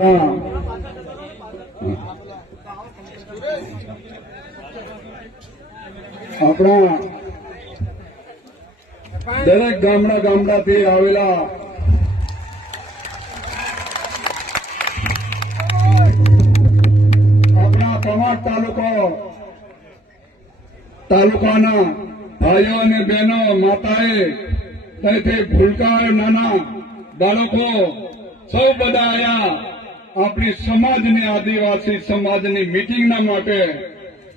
આપણા દરેક ગામડાથી આવેલા આપણા કમાડ તાલુકાના ભાઈઓ અને બહેનો માતાએ ત્યાંથી ભૂલકા નાના બાળકો સૌ બધા આયા આપણી સમાજની આદિવાસી સમાજની મીટિંગના માટે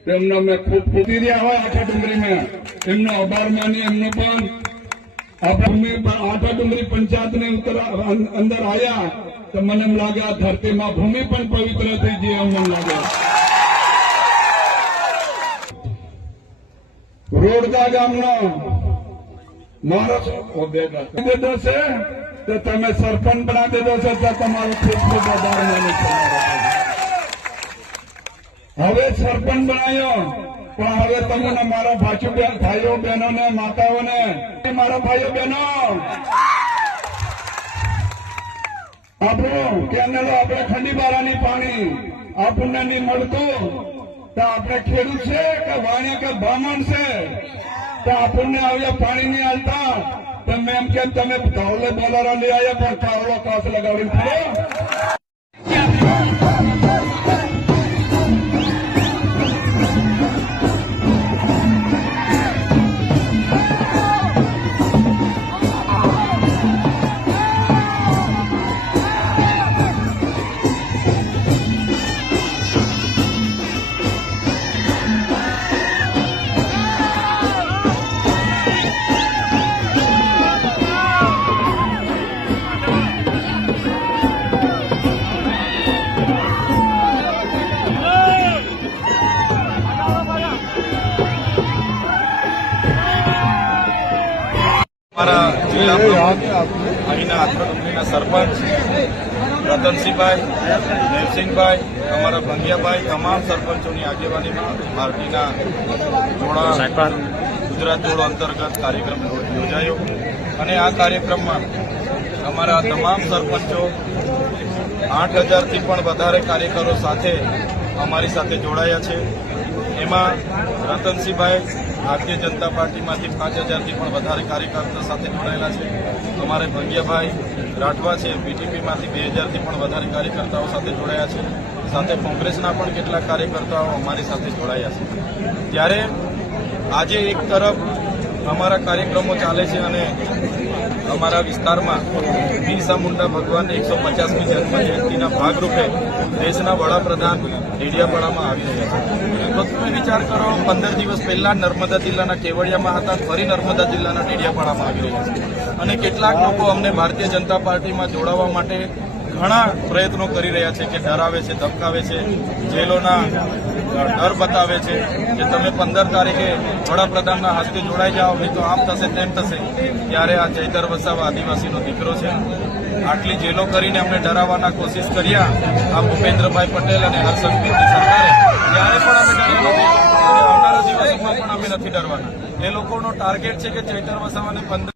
તેમનો મેં ખૂબ ખુશી રહ્યા હોય આઠા ડુંગરી में એમનો આભાર માની એમનો પણ આપણે આઠા ડુંગરી પંચાયતને અંદર આવ્યા તો મને એમ લાગે આ ધરતીમાં ભૂમિ પણ પવિત્ર થઈ ગઈ એમ મને લાગે રોડદા ગામનો મારો દીધો છે તો તમે સરપંચ બના દીધો છે તો તમારું ખૂબ ખૂબ આભાર માનું છું હવે સરપંચ બનાવ્યો પણ હવે તમને મારા ભાઈઓ બહેનો ને માતાઓને મારા ભાઈઓ બહેનો આપણું કેનેલો આપણે ખંડીબારાની પાણી આપણને નહીં મળતું તો આપણે ખેડૂત છે કે વાણિયા કે બ્રાહ્મણ છે તો આપણને આવ્યા પાણી નહીં હાલતા તો મેં એમ કેમ તમે ધાવલે બોલારા લઈ આવ્યા પણ કાવડો કાસ લગાવી પડ્યો हमारा जिला अहीना आठा डुंगरीना सरपंच रतनसिंहभाई देवसिंहभाई अमरा भंगियाभाई तमाम सरपंचों की आगेवानी में पार्टीना जोड़ा गुजरात जोड़ो अंतर्गत कार्यक्रम योजायो अने आ कार्यक्रम में अमरा तमाम सरपंचों 8000 थी पण वधारे कार्यकरो साथे अमारी साथे जोड़ाया छे। एमां रतनसिंहभाई भारतीय जनता पार्टी में 5000 थी पण वधारे कार्यकर्ता साथे जोड़ायेला छे। अमारे भंगियाभाई राठवा है बीटीपी में 2000 थी पण वधारे कार्यकर्ताओं साथे जोड़ाया छे। साथे कांग्रेसना पण केटलाक कार्यकर्ताओ अमारी साथे जोड़ाया छे। त्यारे आजे एक तरफ अमारा कार्यक्रमों चाले छे अने अमारा विस्तार में बिरसा मुंडा भगवान 150मी जन्म जयंतीना भागरूपे देशना वडाप्रधान डेडियापाड़ा में आवी रह्या छे। तो તમે વિચાર કરો 15 દિવસ પહેલા નર્મદા જિલ્લાના કેવડિયામાં હતા ફરી નર્મદા જિલ્લાના ડેડિયાપાડામાં આવી રહ્યા છે અને કેટલાક લોકો અમને ભારતીય જનતા પાર્ટીમાં જોડાવા માટે ઘણા પ્રયત્નો કરી રહ્યા છે કે ડરાવે છે ધમકાવે છે જેલોના ડર બતાવે છે કે તમે 15 તારીખે વડાપ્રધાનના હસ્તે જોડાઈ જાઓ નહીં તો આમ થશે તેમ થશે। ત્યારે આ ચૈતર વસાવા આદિવાસીનો દીકરો છે આટલી જેલો કરીને અમને ડરાવવાના કોશિશ કર્યા આ ભૂપેન્દ્રભાઈ પટેલ અને હર્ષસંઘવીની સરકારે ત્યારે પણ અમે ડરી નથી આવનારા દિવસોમાં પણ અમે નથી ડરવાના। એ લોકોનો ટાર્ગેટ છે કે ચૈતર વસાવાને 15